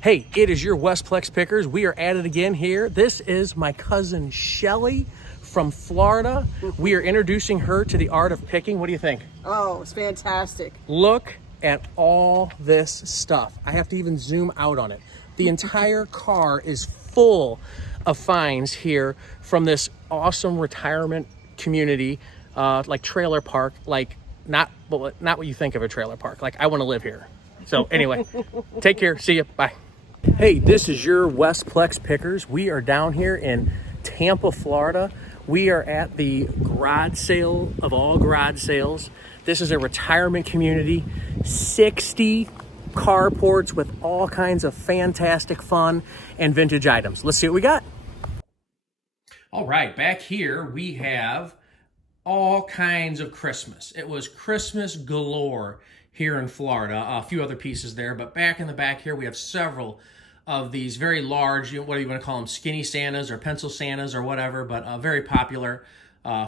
Hey, it is your Westplex Pickers. We are at it again here. This is my cousin Shelly from Florida. We are introducing her to the art of picking. What do you think? Oh, it's fantastic. Look at all this stuff. I have to even zoom out on it. The entire car is full of finds here from this awesome retirement community, like trailer park, like not what you think of a trailer park. Like, I want to live here. So anyway, take care. See you. Bye. Hey, this is your Westplex Pickers. We are down here in Tampa, Florida. We are at the garage sale of all garage sales. This is a retirement community, 60 carports with all kinds of fantastic fun and vintage items. Let's see what we got. All right, back here we have all kinds of Christmas. It was Christmas galore here in Florida. A few other pieces there, but back in the back here we have several of these very large, what do you want to call them, skinny Santas or pencil Santas or whatever, but very popular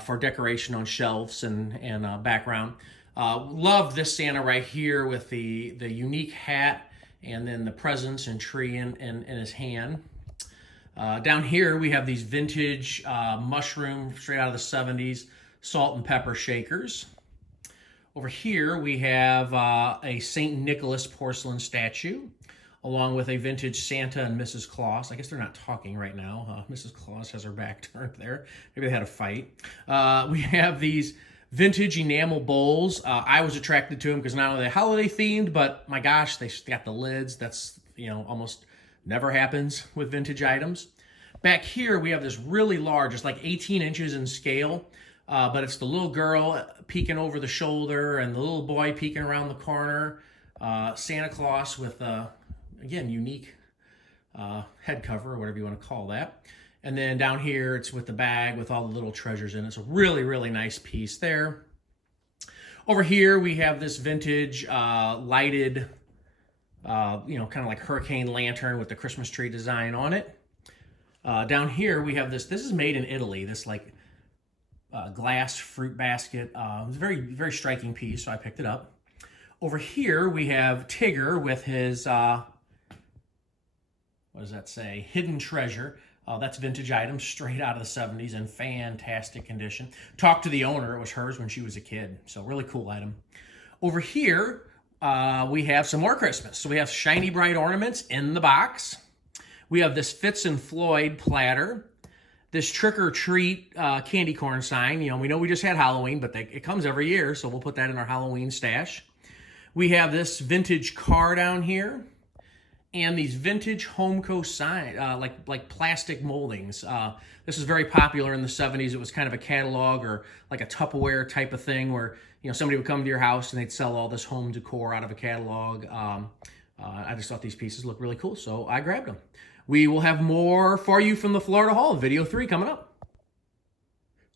for decoration on shelves and background. Love this Santa right here with the unique hat and then the presents and tree in his hand. Down here we have these vintage mushroom, straight out of the 70s, salt and pepper shakers. Over here we have a St. Nicholas porcelain statue, along with a vintage Santa and Mrs. Claus. I guess they're not talking right now. Mrs. Claus has her back turned there. Maybe they had a fight. We have these vintage enamel bowls. I was attracted to them because not only they're holiday themed, but my gosh, they got the lids. That's, almost never happens with vintage items. Back here we have this really large, it's like 18 inches in scale. But it's the little girl peeking over the shoulder and the little boy peeking around the corner. Santa Claus with, again, unique head cover, or whatever you want to call that. And then down here, it's with the bag with all the little treasures in it. So really, really nice piece there. Over here, we have this vintage lighted, kind of like hurricane lantern with the Christmas tree design on it. Down here, we have this is made in Italy, this like glass fruit basket. It was a very, very striking piece, so I picked it up. Over here, we have Tigger with his, what does that say? Hidden treasure. That's vintage items straight out of the 70s in fantastic condition. Talked to the owner. It was hers when she was a kid. So really cool item. Over here, we have some more Christmas. So we have shiny bright ornaments in the box. We have this Fitz and Floyd platter. This trick or treat candy corn sign. We know we just had Halloween, but it comes every year, so we'll put that in our Halloween stash. We have this vintage car down here, and these vintage Homeco sign, like plastic moldings. This is very popular in the 70s. It was kind of a catalog or like a Tupperware type of thing where somebody would come to your house and they'd sell all this home decor out of a catalog. I just thought these pieces looked really cool, so I grabbed them. We will have more for you from the Florida Haul, video 3 coming up.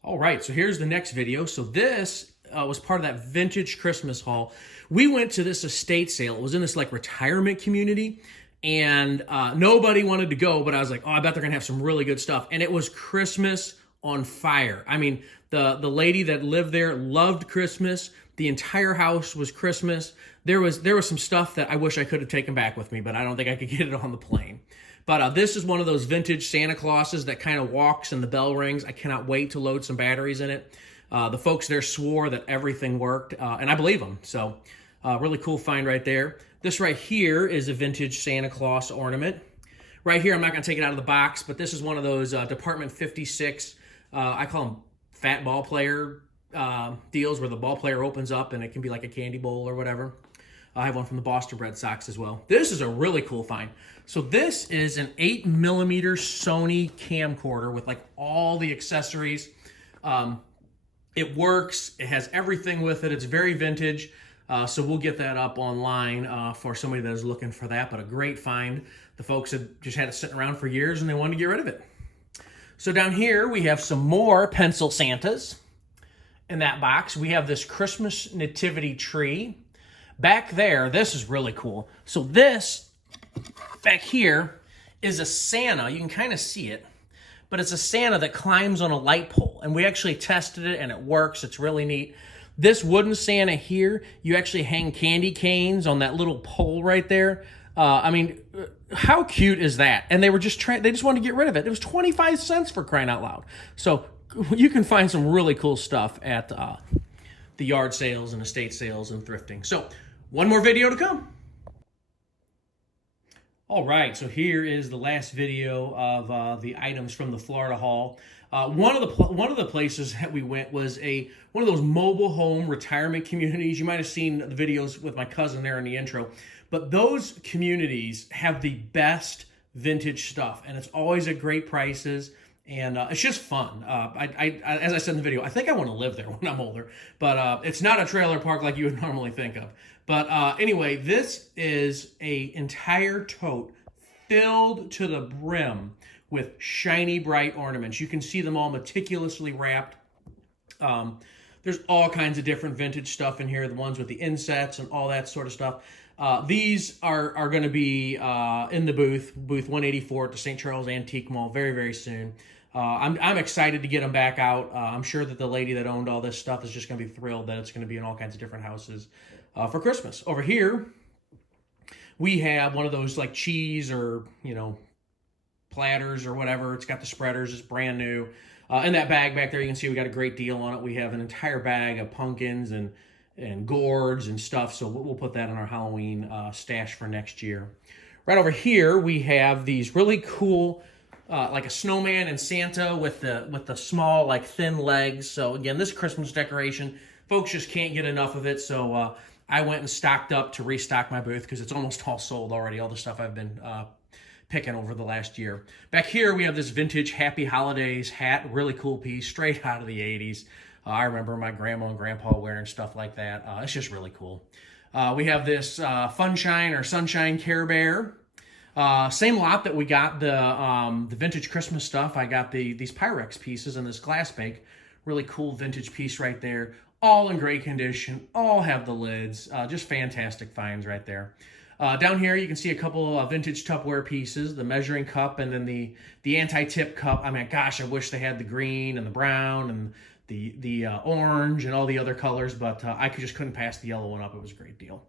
All right, so here's the next video. So this was part of that vintage Christmas haul. We went to this estate sale. It was in this like retirement community, and nobody wanted to go, but I was like, oh, I bet they're gonna have some really good stuff. And it was Christmas on fire. I mean, the lady that lived there loved Christmas. The entire house was Christmas. There was some stuff that I wish I could have taken back with me, but I don't think I could get it on the plane. But this is one of those vintage Santa Clauses that kind of walks and the bell rings. I cannot wait to load some batteries in it. The folks there swore that everything worked, and I believe them. So really cool find right there. This right here is a vintage Santa Claus ornament. Right here, I'm not going to take it out of the box, but this is one of those Department 56, I call them fat ball player deals where the ball player opens up and it can be like a candy bowl or whatever. I have one from the Boston Red Sox as well. This is a really cool find. So this is an 8mm Sony camcorder with like all the accessories. It works. It has everything with it. It's very vintage. So we'll get that up online for somebody that is looking for that. But a great find. The folks had just had it sitting around for years and they wanted to get rid of it. So down here we have some more pencil Santas. In that box, we have this Christmas nativity tree. Back there, this is really cool. So this, back here, is a Santa. You can kind of see it, but it's a Santa that climbs on a light pole. And we actually tested it, and it works. It's really neat. This wooden Santa here, you actually hang candy canes on that little pole right there. I mean, how cute is that? And they were just they just wanted to get rid of it. It was 25 cents, for crying out loud. So you can find some really cool stuff at the yard sales and estate sales and thrifting. So one more video to come. All right, so here is the last video of the items from the Florida haul. One of the places that we went was one of those mobile home retirement communities. You might have seen the videos with my cousin there in the intro, but those communities have the best vintage stuff, and it's always at great prices, and it's just fun. As I said in the video, I think I want to live there when I'm older, but it's not a trailer park like you would normally think of. But anyway, this is an entire tote filled to the brim with shiny, bright ornaments. You can see them all meticulously wrapped. There's all kinds of different vintage stuff in here, the ones with the insets and all that sort of stuff. These are going to be in the booth 184 at the St. Charles Antique Mall very, very soon. I'm excited to get them back out. I'm sure that the lady that owned all this stuff is just going to be thrilled that it's going to be in all kinds of different houses for Christmas. Over here, we have one of those like cheese or, platters or whatever. It's got the spreaders. It's brand new. In that bag back there, you can see we got a great deal on it. We have an entire bag of pumpkins and gourds and stuff. So we'll put that in our Halloween stash for next year. Right over here, we have these really cool, like a snowman and Santa with the small, like thin legs. So again, this Christmas decoration, folks just can't get enough of it. So I went and stocked up to restock my booth because it's almost all sold already. All the stuff I've been picking over the last year. Back here, we have this vintage Happy Holidays hat, really cool piece, straight out of the 80s. I remember my grandma and grandpa wearing stuff like that. It's just really cool. We have this Funshine or Sunshine Care Bear. Same lot that we got the vintage Christmas stuff. I got these Pyrex pieces and this glass bake. Really cool vintage piece right there. All in great condition. All have the lids. Just fantastic finds right there. Down here, you can see a couple of vintage Tupperware pieces, the measuring cup and then the anti-tip cup. I mean, gosh, I wish they had the green and the brown and the orange and all the other colors, but I just couldn't pass the yellow one up. It was a great deal.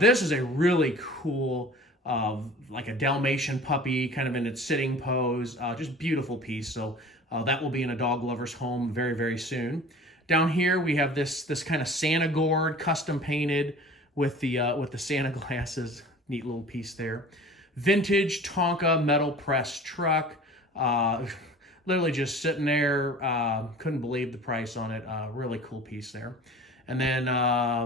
This is a really cool, like a Dalmatian puppy, kind of in its sitting pose. Just beautiful piece. So that will be in a dog lover's home very, very soon. Down here, we have this kind of Santa gourd, custom painted with the Santa glasses. Neat little piece there. Vintage Tonka metal press truck. Literally just sitting there. Couldn't believe the price on it. Really cool piece there. And then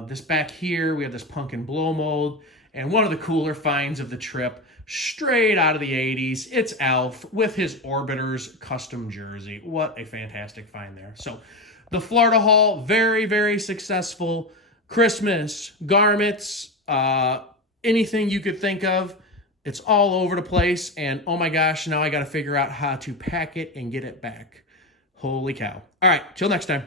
this back here, we have this pumpkin blow mold. And one of the cooler finds of the trip, straight out of the 80s, it's Alf with his Orbiters custom jersey. What a fantastic find there. So the Florida haul, very, very successful. Christmas, garments, anything you could think of. It's all over the place. And oh my gosh, now I got to figure out how to pack it and get it back. Holy cow. All right, till next time.